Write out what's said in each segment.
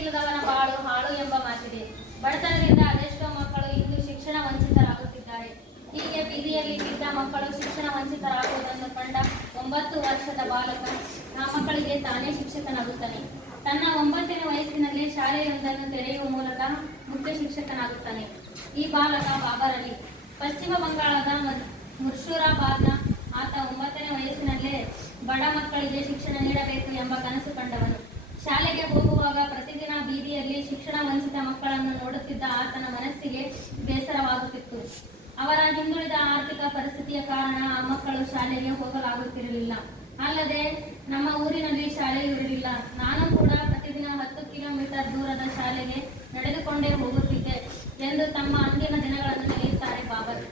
ಇಲ್ಲದವನ ಬಾಳು ಹಾಳು ಎಂಬ ಮಾತಿದೆ. ಬಡತನದಿಂದ ಅದೆಷ್ಟೋ ಮಕ್ಕಳು ಇಂದು ಶಿಕ್ಷಣ ವಂಚಿತರಾಗುತ್ತಿದ್ದಾರೆ. ಹೀಗೆ ಬೀದಿಯಲ್ಲಿ ಬಿದ್ದ ಮಕ್ಕಳು ಶಿಕ್ಷಣ ವಂಚಿತರಾಗುವುದನ್ನು ಕಂಡ 9 ವರ್ಷದ ಬಾಲಕ ಆ ಮಕ್ಕಳಿಗೆ ತಾನೇ ಶಿಕ್ಷಕನಾಗುತ್ತಾನೆ. ತನ್ನ 9ನೇ ವಯಸ್ಸಿನಲ್ಲಿ ಶಾಲೆಯೊಂದನ್ನು ತೆರೆಯುವ ಮೂಲಕ ಮುಖ್ಯ ಶಿಕ್ಷಕನಾಗುತ್ತಾನೆ. ಈ ಬಾಲಕ ಬಾಬರ್ ಅಲಿ. ಪಶ್ಚಿಮ ಬಂಗಾಳದ ಮುರ್ಷಿದಾಬಾದ್ನ ಆತ 9ನೇ ವಯಸ್ಸಿನಲ್ಲೇ ಬಡ ಮಕ್ಕಳಿಗೆ ಶಿಕ್ಷಣ ನೀಡಬೇಕು ಎಂಬ ಕನಸು ಕಂಡವನು. ಶಾಲೆಗೆ ಹೋಗುವಾಗ ಪ್ರತಿದಿನ ಬೀದಿಯಲ್ಲಿ ಶಿಕ್ಷಣ ವಂಚಿತ ಮಕ್ಕಳನ್ನು ನೋಡುತ್ತಿದ್ದ ಆತನ ಮನಸ್ಸಿಗೆ ಬೇಸರವಾಗುತ್ತಿತ್ತು. ಅವರ ಹಿಂದುಳಿದ ಆರ್ಥಿಕ ಪರಿಸ್ಥಿತಿಯ ಕಾರಣ ಆ ಮಕ್ಕಳು ಶಾಲೆಗೆ ಹೋಗಲಾಗುತ್ತಿರಲಿಲ್ಲ. ಅಲ್ಲದೆ ನಮ್ಮ ಊರಿನಲ್ಲಿ ಶಾಲೆಯೂ ಇರಲಿಲ್ಲ. ನಾನು ಕೂಡ ಪ್ರತಿದಿನ 10 ಕಿಲೋಮೀಟರ್ ದೂರದ ಶಾಲೆಗೆ ನಡೆದುಕೊಂಡೇ ಹೋಗುತ್ತಿದ್ದೆ ಎಂದು ತಮ್ಮ ಅಂದಿನ ದಿನಗಳನ್ನು ತಿಳಿಯುತ್ತಾರೆ ಬಾಬರ್.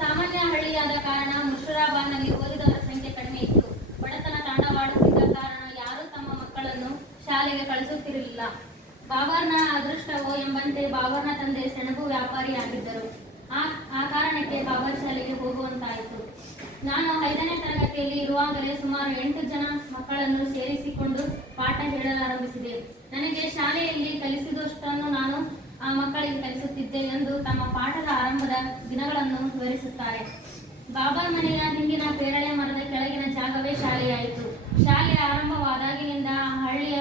ಸಾಮಾನ್ಯ ಹಳ್ಳಿಯಾದ ಕಾರಣ ಮುರ್ಷಿದಾಬಾದ್ನಲ್ಲಿ ಓದಿದವರ ಸಂಖ್ಯೆ ಕಡಿಮೆ ಇತ್ತು. ಬಡತನ ತಾಂಡವಾಡುತ್ತಿದ್ದ ಕಾರಣ ಯಾರೂ ತಮ್ಮ ಮಕ್ಕಳನ್ನು ಶಾಲೆಗೆ ಕಳಿಸುತ್ತಿರಲಿಲ್ಲ. ಬಾಬರ್ನ ಅದೃಷ್ಟವೋ ಎಂಬಂತೆ ಬಾಬರ್ನ ತಂದೆ ಸೆಣಬು ವ್ಯಾಪಾರಿಯಾಗಿದ್ದರು. ಆ ಕಾರಣಕ್ಕೆ ಬಾಬರ್ ಶಾಲೆಗೆ ಹೋಗುವಂತಾಯಿತು. ನಾನು 5ನೇ ತರಗತಿಯಲ್ಲಿ ಇರುವಾಗಲೇ ಸುಮಾರು 8 ಜನ ಮಕ್ಕಳನ್ನು ಸೇರಿಸಿಕೊಂಡು ಪಾಠ ಹೇಳಲಾರಂಭಿಸಿದೆ. ನನಗೆ ಶಾಲೆಯಲ್ಲಿ ಕಲಿಸಿದಷ್ಟನ್ನು ನಾನು ಆ ಮಕ್ಕಳಿಗೆ ಕಲಿಸುತ್ತಿದ್ದೆ ಎಂದು ತಮ್ಮ ಪಾಠದ ಆರಂಭದ ದಿನಗಳನ್ನು ವಿವರಿಸುತ್ತಾರೆ. ಬಾಬರ್ ಮನೆಯ ಹಿಂದಿನ ಪೇರಳೆ ಮರದ ಕೆಳಗಿನ ಜಾಗವೇ ಶಾಲೆಯಾಯಿತು. ಶಾಲೆ ಆರಂಭವಾದಾಗಿನಿಂದ ಹಳ್ಳಿಯ